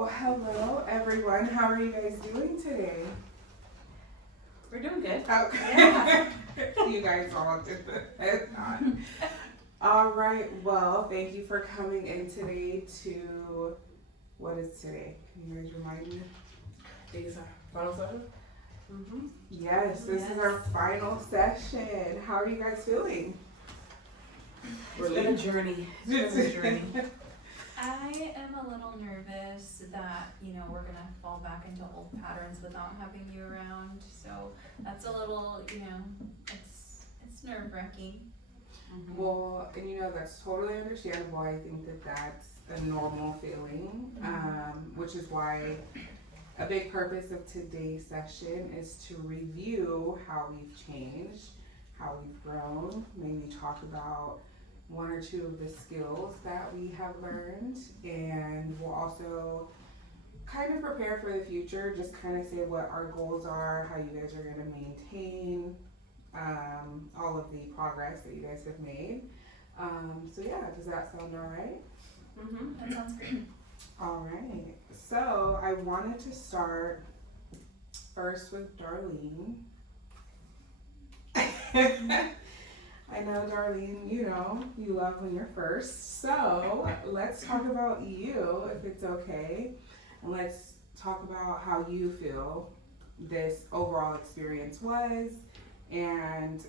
Well, hello everyone. How are you guys doing today? We're doing good. Okay. Yeah. You guys all did the not. All right. Well, thank you for coming in today to what is today? Can you guys remind me? These are final session? Mm-hmm. Yes, this is our final session. How are you guys feeling? It's been a journey. It's been a journey. I am a little nervous that, we're gonna fall back into old patterns without having you around. So that's a little, it's nerve-wracking. Well, and that's totally understandable. I think that that's a normal feeling, which is why a big purpose of today's session is to review how we've changed, how we've grown, maybe talk about one or two of the skills that we have learned, and we'll also kind of prepare for the future, just kind of say what our goals are, how you guys are going to maintain all of the progress that you guys have made. So yeah, does that sound all right? That sounds great. All right. So I wanted to start first with Darlene. I know, Darlene, you love when you're first. So let's talk about you, if it's okay. And let's talk about how you feel this overall experience was and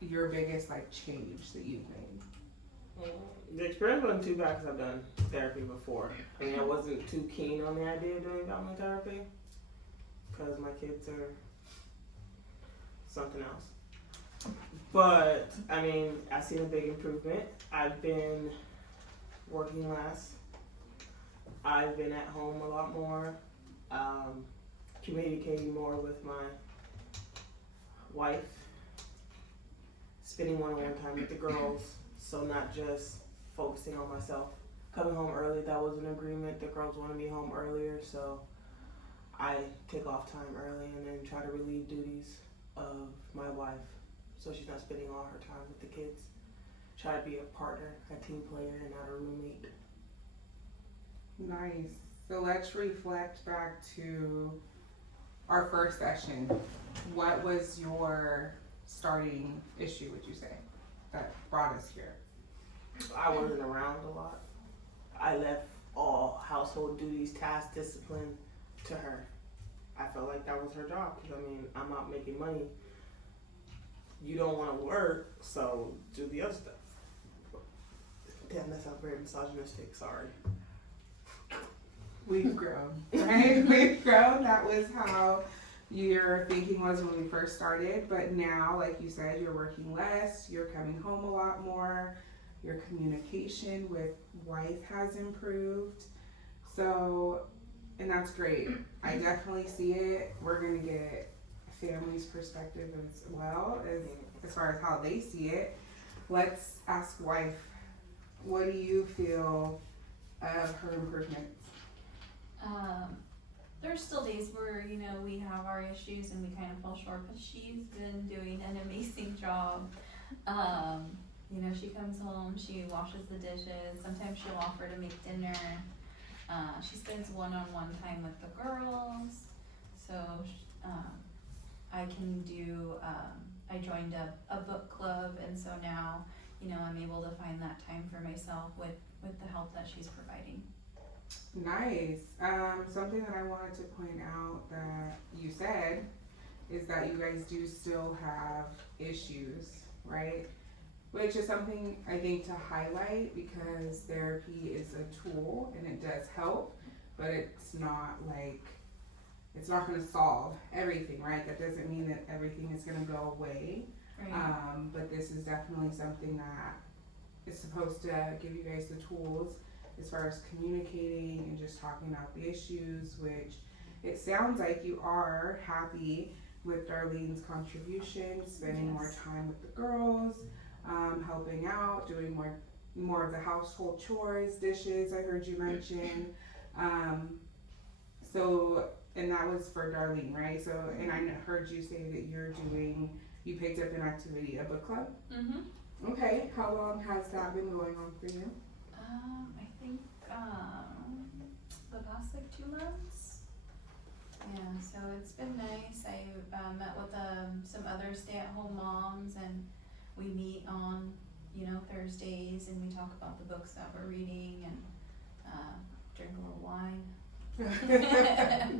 your biggest change that you've made. The experience wasn't too bad because I've done therapy before. I mean, I wasn't too keen on the idea of doing family therapy because my kids are something else. But, I mean, I've seen a big improvement. I've been working less. I've been at home a lot more, communicating more with my wife, spending one-on-one time with the girls, so not just focusing on myself. Coming home early, that was an agreement. The girls wanted me home earlier, so I take off time early and then try to relieve duties of my wife so she's not spending all her time with the kids. Try to be a partner, a team player, and not a roommate. Nice. So let's reflect back to our first session. What was your starting issue, would you say, that brought us here? I wasn't around a lot. I left all household duties, task, discipline to her. I felt like that was her job because, I'm out making money. You don't want to work, so do the other stuff. Damn, that sounds very misogynistic. Sorry. We've grown, right? We've grown. That was how your thinking was when we first started. But now, like you said, you're working less. You're coming home a lot more. Your communication with wife has improved. So, and that's great. I definitely see it. We're going to get family's perspective as well as far as how they see it. Let's ask wife, what do you feel of her improvements? There's still days where, we have our issues and we kind of fall short, but she's been doing an amazing job. She comes home, she washes the dishes, sometimes she'll offer to make dinner. She spends one-on-one time with the girls, so I can do, I joined a book club, and so now, I'm able to find that time for myself with the help that she's providing. Nice. Something that I wanted to point out that you said is that you guys do still have issues, right? Which is something I think to highlight because therapy is a tool and it does help, but it's not going to solve everything, right? That doesn't mean that everything is going to go away. Right. But this is definitely something that is supposed to give you guys the tools as far as communicating and just talking about the issues, which it sounds like you are happy with Darlene's contribution, spending more time with the girls, helping out, doing more of the household chores, dishes, I heard you mention. And that was for Darlene, right? So, and I heard you say that you picked up an activity, a book club? Mm-hmm. Okay, how long has that been going on for you? I think the past like 2 months. Yeah, so it's been nice. I met with some other stay-at-home moms, and we meet on, Thursdays, and we talk about the books that we're reading and drink a little wine.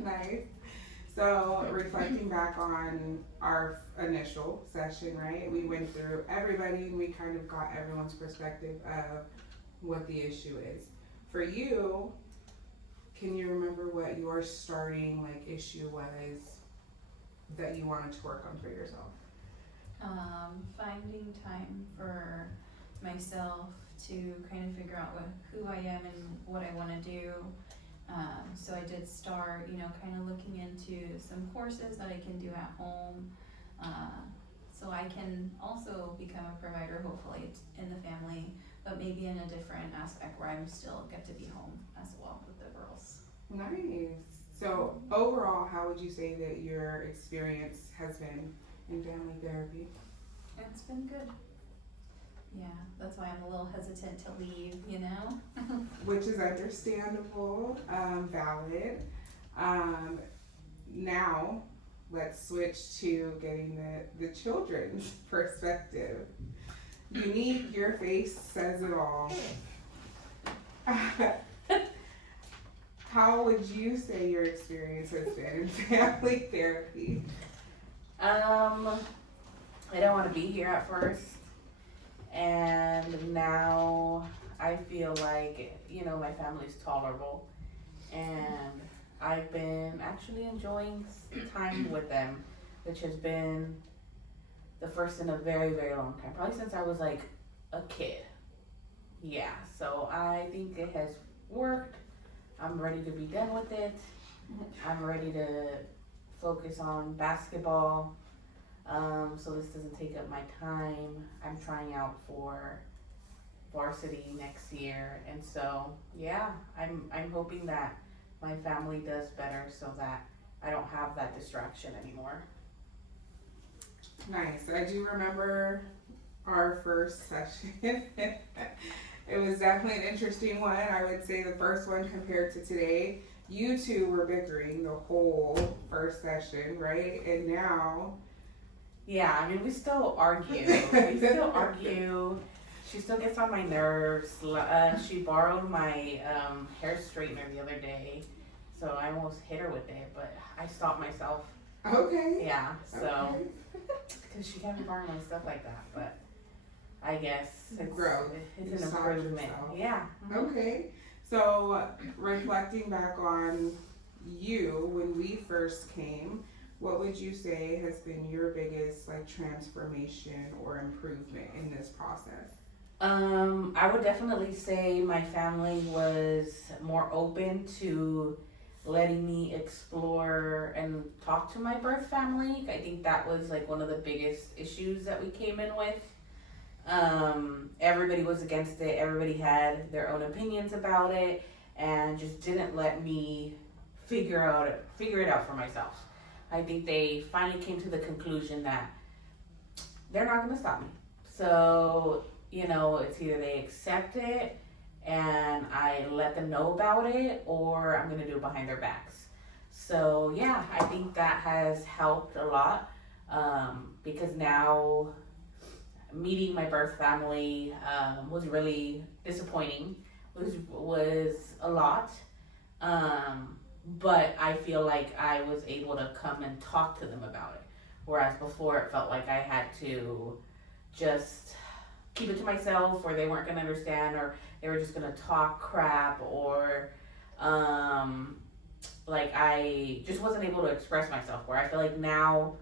Nice. So reflecting back on our initial session, right? We went through everybody and we kind of got everyone's perspective of what the issue is. For you, can you remember what your starting issue was that you wanted to work on for yourself? Finding time for myself to kind of figure out who I am and what I want to do. So I did start, kind of looking into some courses that I can do at home, so I can also become a provider, hopefully, in the family, but maybe in a different aspect where I still get to be home as well with the girls. Nice. So overall, how would you say that your experience has been in family therapy? It's been good. Yeah, that's why I'm a little hesitant to leave, Which is understandable, valid. Now, let's switch to getting the children's perspective. Unique, your face says it all. How would you say your experience has been in family therapy? I didn't want to be here at first, and now I feel like, my family's tolerable, and I've been actually enjoying time with them, which has been the first in a very, very long time, probably since I was like a kid. Yeah, so I think it has worked. I'm ready to be done with it. I'm ready to focus on basketball. So this doesn't take up my time. I'm trying out for varsity next year, and so yeah, I'm hoping that my family does better so that I don't have that distraction anymore. Nice. I do remember our first session. It was definitely an interesting one. I would say the first one compared to today. You two were bickering the whole first session, right? And now... Yeah, I mean, we still argue. She still gets on my nerves. She borrowed my hair straightener the other day, so I almost hit her with it, but I stopped myself. Okay. Yeah, so, Okay. because she can't be borrowing my stuff like that, but I guess it's Growth. It's You an stopped improvement. yourself. Yeah. Okay. So, reflecting back on you when we first came, what would you say has been your biggest transformation or improvement in this process? I would definitely say my family was more open to letting me explore and talk to my birth family. I think that was one of the biggest issues that we came in with. Everybody was against it. Everybody had their own opinions about it, and just didn't let me figure it out for myself. I think they finally came to the conclusion that they're not going to stop me. So, it's either they accept it and I let them know about it, or I'm going to do it behind their backs. So, yeah, I think that has helped a lot, because now meeting my birth family was really disappointing. Was a lot. But I feel like I was able to come and talk to them about it. Whereas before it felt like I had to just keep it to myself, or they weren't going to understand, or they were just going to talk crap, or I just wasn't able to express myself. Where I feel like now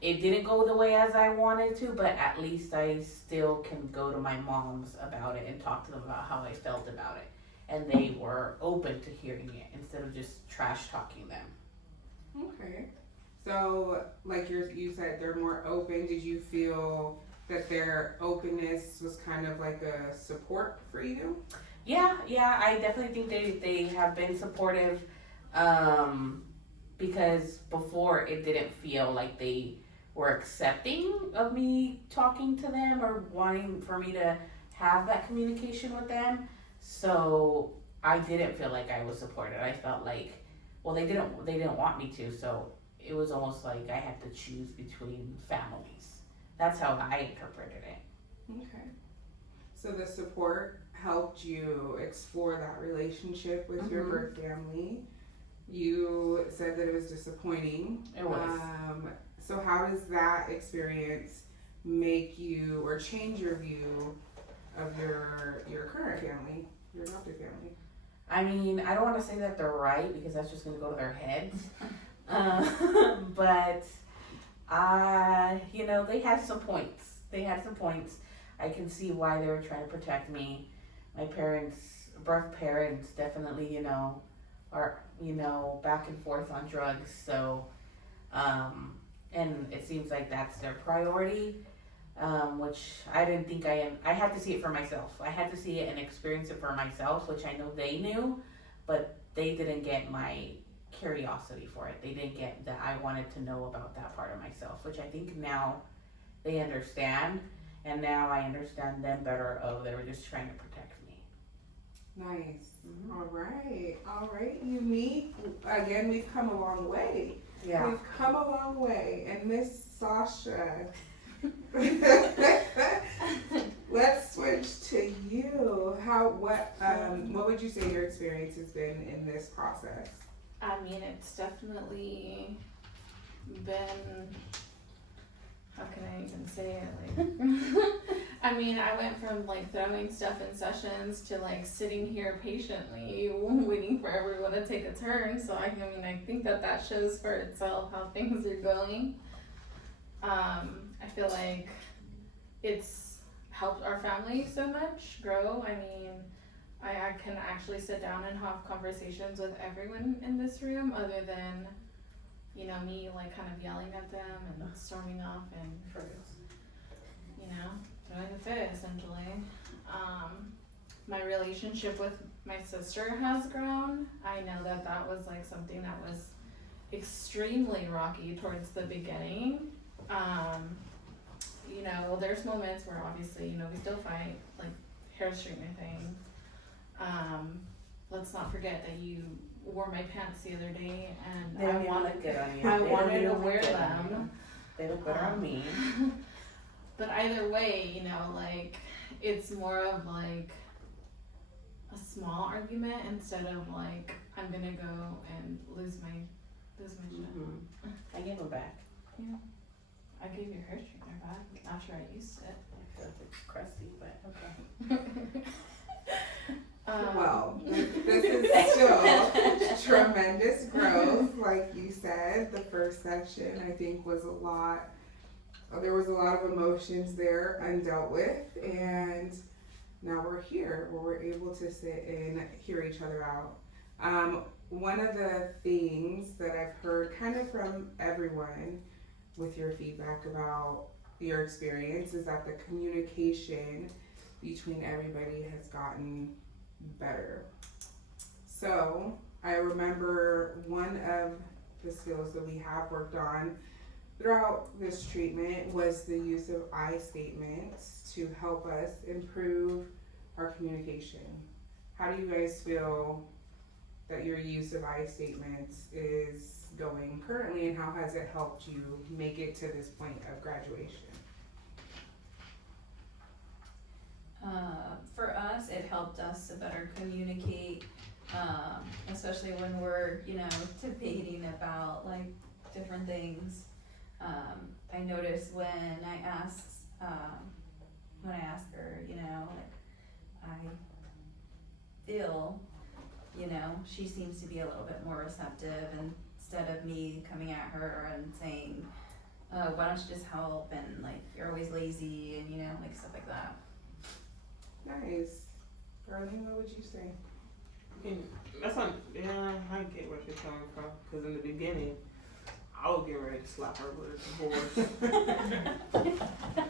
it didn't go the way as I wanted to, but at least I still can go to my moms about it and talk to them about how I felt about it. And they were open to hearing it instead of just trash talking them. Okay. So, you said they're more open. Did you feel that their openness was kind of like a support for you? Yeah, I definitely think they have been supportive, because before it didn't feel like they were accepting of me talking to them or wanting for me to have that communication with them. So I didn't feel like I was supported. I felt like, well, they didn't want me to, so it was almost like I had to choose between families. That's how I interpreted it. Okay. So the support helped you explore that relationship with your Mhm. birth family. You said that it was disappointing. It was. So how does that experience make you or change your view of your current family, your adopted family? I mean, I don't want to say that they're right because that's just gonna go to their heads. But you know, they had some points. I can see why they were trying to protect me. My birth parents, definitely, you know, are, you know, back and forth on drugs. So, and it seems like that's their priority, which I didn't think I am. I had to see it for myself. I had to see it and experience it for myself, which I know they knew, but they didn't get my curiosity for it. They didn't get that I wanted to know about that part of myself, which I think now they understand, and now I understand them better. Oh, they were just trying to protect me. Nice. Mhm. All right, unique. Again, we've come a long way. Yeah. We've come a long way. And Miss Sasha, let's switch to you. What would you say your experience has been in this process? I mean, it's definitely been, how can I even say it, like, I mean, I went from, like, throwing stuff in sessions to, like, sitting here patiently waiting for everyone to take a turn, so I think that shows for itself how things are going. I feel like it's helped our family so much grow. I mean, I can actually sit down and have conversations with everyone in this room other than, you know, me like kind of yelling at them and storming off and, you know, throwing a fit essentially. My relationship with my sister has grown. I know that was like something that was extremely rocky towards the beginning. You know, there's moments where obviously, you know, we still fight, like hair straightener things. Let's not forget that you wore my pants the other day, and They I don't even wanted look good on you. I They don't wanted even to look wear good on you. them. They look better on me. But either way, you know, like it's more of like a small argument instead of like I'm gonna go and lose my shit. Mhm. I gave them back. I gave your hair straightener back after I used it. I feel like it's crusty, but okay. Well, this is still tremendous growth. Like you said, the first session I think was there was a lot of emotions there undealt with, and now we're here where we're able to sit and hear each other out. One of the things that I've heard kind of from everyone with your feedback about your experience is that the communication between everybody has gotten better. So I remember one of the skills that we have worked on throughout this treatment was the use of I statements to help us improve our communication. How do you guys feel that your use of I statements is going currently, and how has it helped you make it to this point of graduation? For us, it helped us to better communicate, especially when we're, you know, debating about like different things. I noticed when I asked her, you know, like I feel, you know, she seems to be a little bit more receptive, and instead of me coming at her and saying, why don't you just help, and like you're always lazy, and you know, like stuff like that. Nice. Darlene, what would you say? That's not, yeah, I get where she's coming from. Because in the beginning, I was getting ready to slap her with a divorce.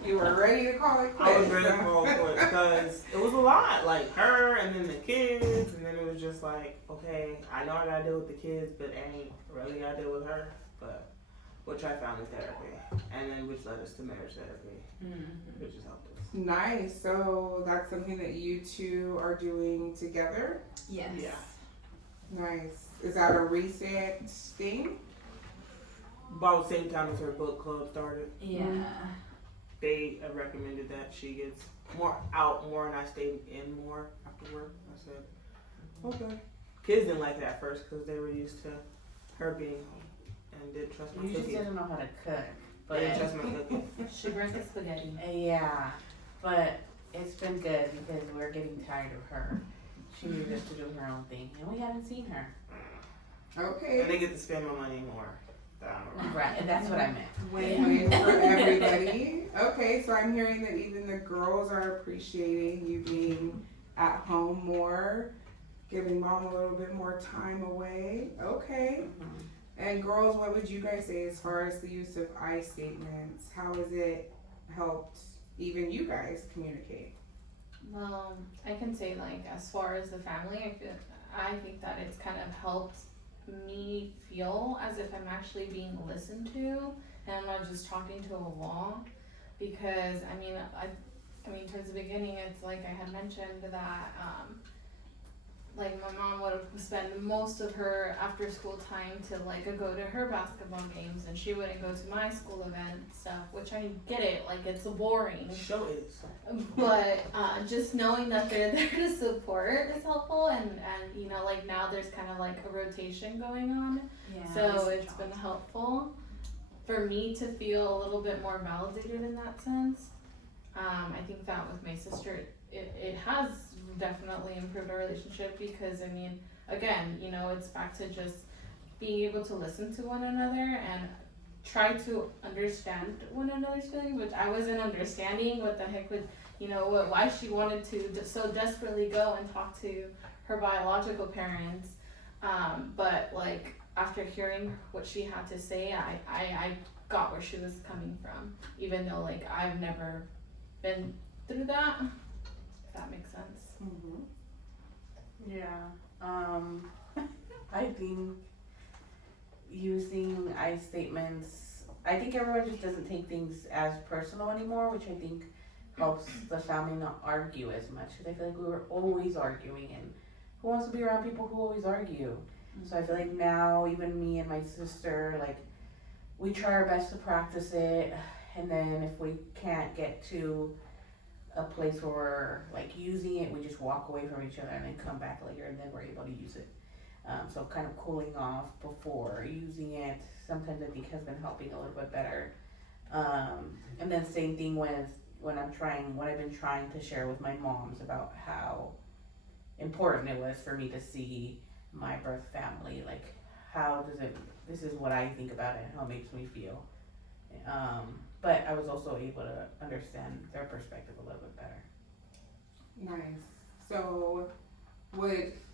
You were ready to call it quits. I was ready to call it quits because it was a lot. Like her and then the kids, and then it was just like, okay, I know I gotta deal with the kids, but I ain't really gotta deal with her. But which I found in therapy, and then which led us to marriage therapy, which has helped us. Nice. So that's something that you two are doing together? Yes. Yeah. Nice. Is that a recent thing? About the same time as her book club started, Yeah. they recommended that she gets more out more and I stay in more after work. I said, okay. Kids didn't like that at first because they were used to her being home and didn't trust my You just cooking. didn't know how to cook. They didn't But trust my cooking. She brings the spaghetti. yeah, but it's been good because we're getting tired of her. She needs us to do her own thing, and we haven't seen her. Okay. And they get to spend my money more. Right, and that's what I meant. Win-win for everybody. Okay, so I'm hearing that even the girls are appreciating you being at home more, giving mom a little bit more time away. Okay. And girls, what would you guys say as far as the use of I statements? How has it helped even you guys communicate? Well, I can say like as far as the family, I think that it's kind of helped me feel as if I'm actually being listened to and I'm not just talking to a wall. Because I mean towards the beginning, it's like I had mentioned that like my mom would spend most of her after school time to like go to her basketball games and she wouldn't go to my school event stuff, which I get it, like it's boring. The show is. But just knowing that they're there to support is helpful, and you know, like now there's kind of like a rotation going on, Yeah. so it's been helpful for me to feel a little bit more validated in that sense. I think that with my sister, it has definitely improved our relationship because, I mean, again, you know, it's back to just being able to listen to one another and try to understand one another's feelings, which I wasn't understanding what the heck would, you know, why she wanted to so desperately go and talk to her biological parents. But like after hearing what she had to say, I got where she was coming from, even though like I've never been through that, if that makes sense. Mm-hmm. Yeah. I think using I statements, I think everyone just doesn't take things as personal anymore, which I think helps the family not argue as much. Because I feel like we were always arguing, and who wants to be around people who always argue? So I feel like now, even me and my sister, like, we try our best to practice it, and then if we can't get to a place where we're like using it, we just walk away from each other and then come back later, and then we're able to use it. So kind of cooling off before using it, sometimes I think has been helping a little bit better. And then same thing with when I've been trying to share with my moms about how important it was for me to see my birth family, like this is what I think about it and how it makes me feel. But I was also able to understand their perspective a little bit better. Nice. So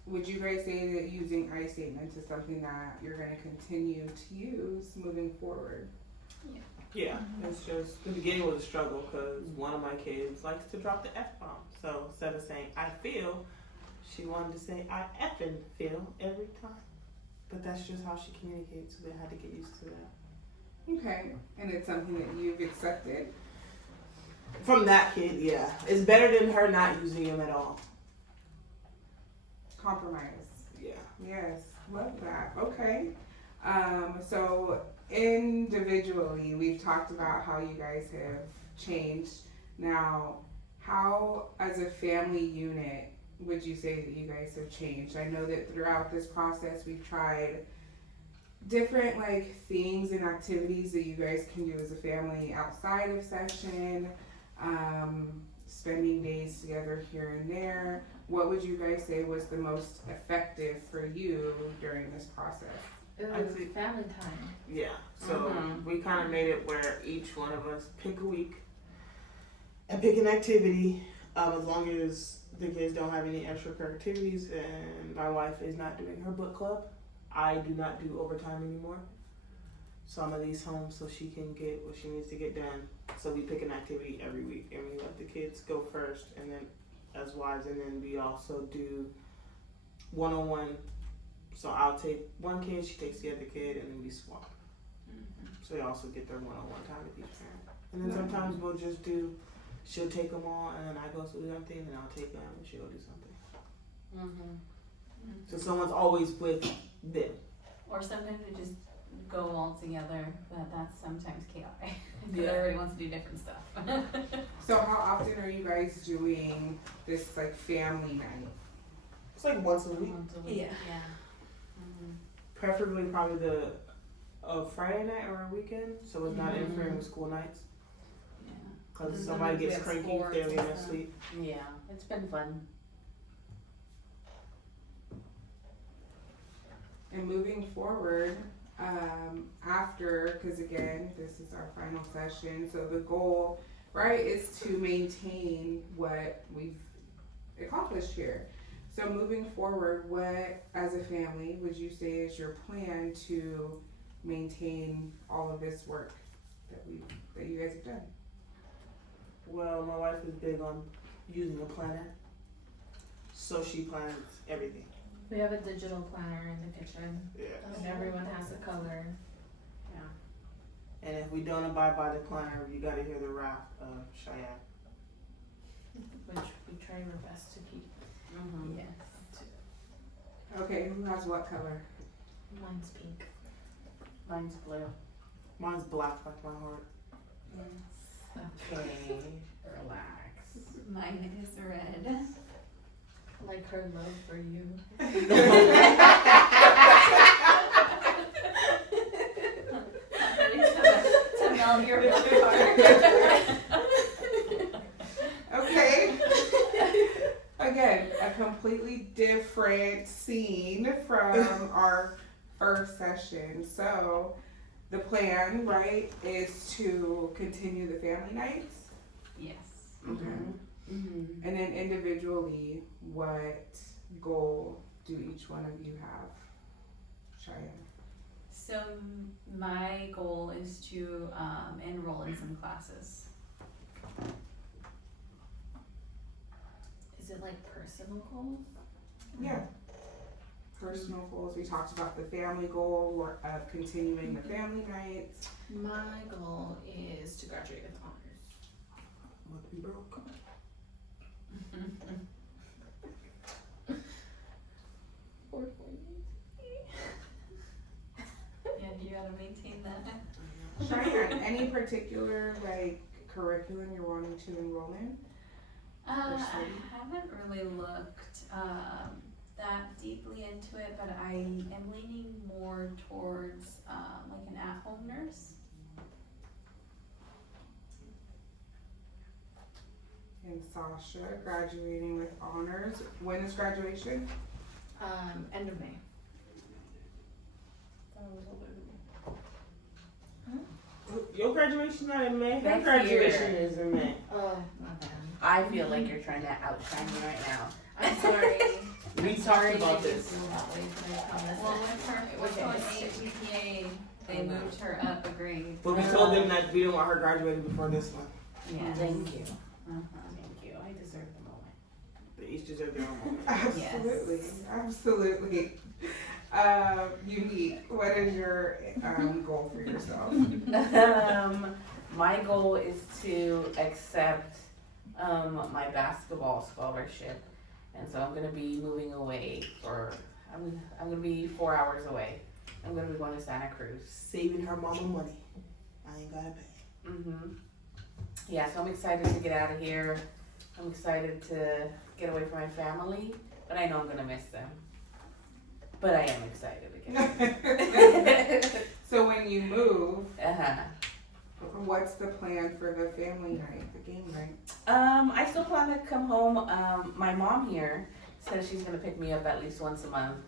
would you guys say that using I statements is something that you're going to continue to use moving forward? Yeah, it's just, the beginning was a struggle because one of my kids likes to drop the F-bomb. So instead of saying I feel, she wanted to say I effing feel every time. But that's just how she communicates, so they had to get used to that. Okay. And it's something that you've accepted? From that kid, yeah. It's better than her not using them at all. Compromise. Yeah. Yes, love that. Okay. So individually, we've talked about how you guys have changed. Now, how, as a family unit, would you say that you guys have changed? I know that throughout this process, we've tried different like things and activities that you guys can do as a family outside of session, spending days together here and there. What would you guys say was the most effective for you during this process? It I was think- family time. Yeah. So we kind of made it where each one of us pick a week and pick an activity, as long as the kids don't have any extracurricular activities and my wife is not doing her book club. I do not do overtime anymore. So I'm at least home so she can get what she needs to get done. So we pick an activity every week and we let the kids go first and then as wives, and then we also do one-on-one. So I'll take one kid, she takes the other kid, and then we swap. So they also get their one-on-one time with each parent. And then sometimes we'll just do she'll take them all, and then I go do something, and then I'll take them, and she'll go do something. Mm-hmm. So someone's always with them. Or sometimes we just go all together, but that's sometimes chaotic. Because Yeah. everybody wants to do different stuff. So how often are you guys doing this like family night? It's like once a week, Once a week. Yeah. Mm-hmm. preferably probably a Friday night or a weekend, so it's not interfering with school nights. Yeah. Because And somebody sometimes we gets have cranky if sports they're and getting stuff. asleep. Yeah, it's been fun. And moving forward, after, because again, this is our final session, so the goal, right, is to maintain what we've accomplished here. So moving forward, what, as a family, would you say is your plan to maintain all of this work that you guys have done? Well, my wife is big on using a planner, so she plans everything. We have a digital planner in the kitchen, Yeah. and everyone has a color. And if we don't abide by the planner, you gotta hear the wrath of Cheyenne. Which we try our best to keep. Mm-hmm. Yes. Okay, who has what color? Mine's pink. Mine's blue. Mine's black like my heart. Okay, relax. Mine is red. Like her love for you. Ready to melt your milk heart. Okay. Again, a completely different scene from our first session. So, the plan, right, is to continue the family nights. Yes. Okay. Mm-hmm. And then individually, what goal do each one of you have? Cheyenne. So my goal is to enroll in some classes. Is it like personal goals? Yeah. Personal goals. We talked about the family goal of continuing the family nights. My goal is to graduate with honors. Must be broke. Yeah, you gotta maintain that. Cheyenne, any particular like curriculum you're wanting to enroll in? I study? haven't really looked that deeply into it, but I am leaning more towards like an at-home nurse. And Sasha, graduating with honors. When is graduation? End of May. Your graduation not in May? Her Next graduation year. is in May. Oh, my bad. I feel like you're trying to outshine me right now. I'm sorry. We Sorry talked about that you this. feel that way, but I promise Well, that with her Okay. GPA, they moved her up a grade. But we told them that we didn't want her graduating before this one. Yes. Thank you. Uh-huh. Thank you. I deserve the moment. They each deserve their own moment. Absolutely, absolutely. Unique. What is your goal for yourself? My goal is to accept my basketball scholarship, and so I'm gonna be moving away I'm gonna be 4 hours away. I'm gonna be going to Santa Cruz. Saving her mama money. I ain't gotta pay. Mm-hmm. Yeah, so I'm excited to get out of here. I'm excited to get away from my family, but I know I'm gonna miss them. But I am excited again. So when you move, Uh-huh. what's the plan for the family night, the game night? I still plan to come home. My mom here says she's gonna pick me up at least once a month.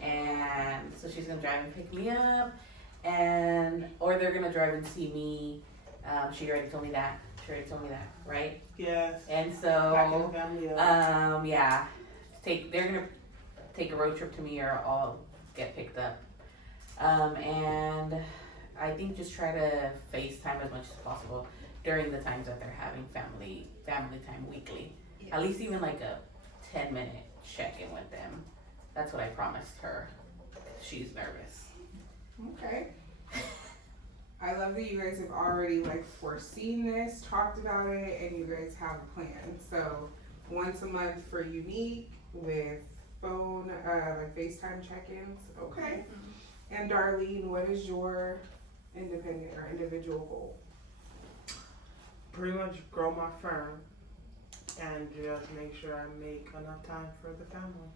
And so she's gonna drive and pick me up, or they're gonna drive and see me. She already told me that. Right? Yes. And Packing so, the family up. yeah, they're gonna take a road trip to me, or I'll get picked up. And I think just try to FaceTime as much as possible during the times that they're having family time weekly. At least even like a 10-minute check-in with them. That's what I promised her. She's nervous. Okay. I love that you guys have already like foreseen this, talked about it, and you guys have a plan. So once a month for Unique with phone, like FaceTime check-ins. Okay. And Darlene, what is your independent or individual goal? Pretty much grow my firm and just make sure I make enough time for the family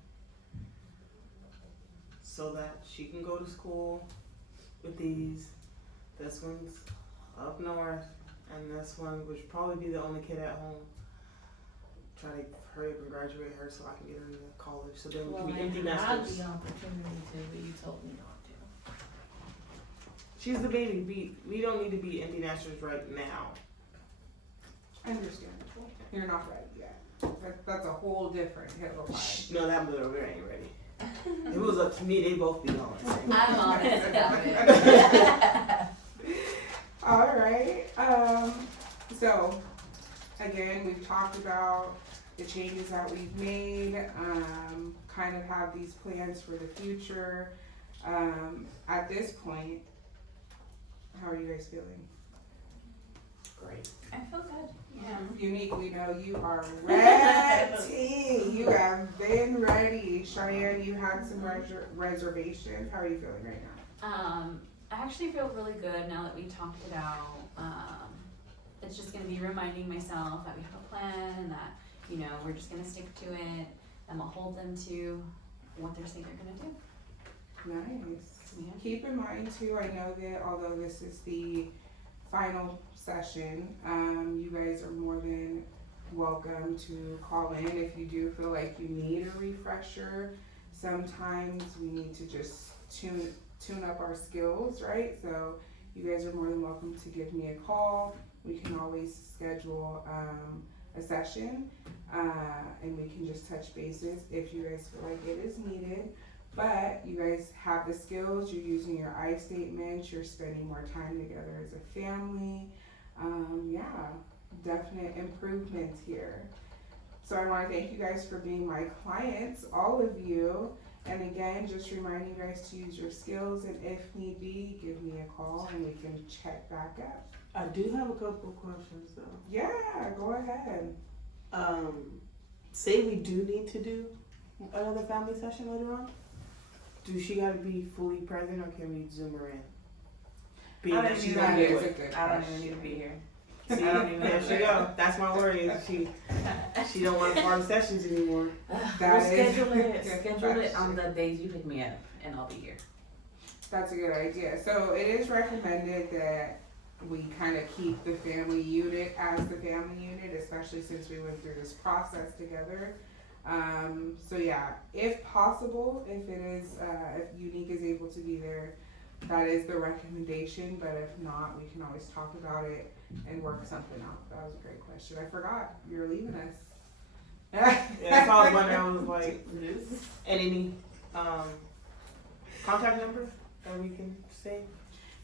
so that she can go to school with ease. This one's up north, and this one would probably be the only kid at home. Try to hurry up and graduate her so I can get her into college, so then we can be empty I had nesters. the opportunity to, but you told me not to. She's the baby. We don't need to be empty nesters right now. Understandable. You're not ready yet. That's a whole different hill of pie. No, that mother over there ain't ready. If it was up to me, they'd both be gone. I'm honest about it. All right. So again, we've talked about the changes that we've made. Kind of have these plans for the future. At this point, how are you guys feeling? Great. I feel good. Yeah. Unique, we know you are ready. You have been ready. Cheyenne, you had some reservations. How are you feeling right now? I actually feel really good now that we talked it out. It's just gonna be reminding myself that we have a plan and that, you know, we're just gonna stick to it. I'm gonna hold them to what they're saying they're gonna do. Nice. Yeah. Keep in mind too, I know that although this is the final session, you guys are more than welcome to call in if you do feel like you need a refresher. Sometimes we need to just tune up our skills, right? So you guys are more than welcome to give me a call. We can always schedule a session, and we can just touch bases if you guys feel like it is needed. But you guys have the skills, you're using your I statements, you're spending more time together as a family. Yeah, definite improvements here. So I want to thank you guys for being my clients, all of you. And again, just remind you guys to use your skills, and if need be, give me a call and we can check back up. I do have a couple of questions though. Yeah, go ahead. Say we do need to do another family session later on. Do she gotta be fully present or can we zoom her in? Being I that don't she's even not That know. is here. a good I don't question. even need to be here. See, I don't even there know. she go. That's my worry. Is she don't want to part of sessions anymore. We'll That is schedule a it. good Schedule it question. on the days you hit me up, and I'll be here. That's a good idea. So it is recommended that we kind of keep the family unit as the family unit, especially since we went through this process together. So yeah, if possible, if it is, if Unique is able to be there, that is the recommendation. But if not, we can always talk about it and work something out. That was a great question. I forgot you're leaving us. Yeah, that's all I was wondering. I was like, any contact number that we can save?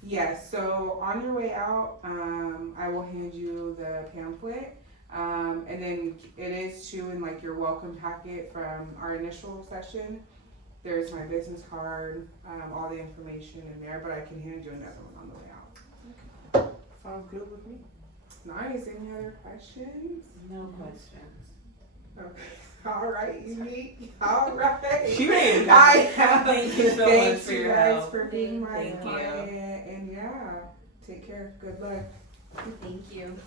Yes, so on your way out, I will hand you the pamphlet. And then it is too in like your welcome packet from our initial session. There's my business card, all the information in there, but I can hand you another one on the way out. Sounds good with me. Nice. Any other questions? No questions. Okay. All right, Unique. All right. She ready. I am. Thank you so much Thanks for you your guys help. for being my Thank you. client. And yeah, take care. Good luck. Thank you.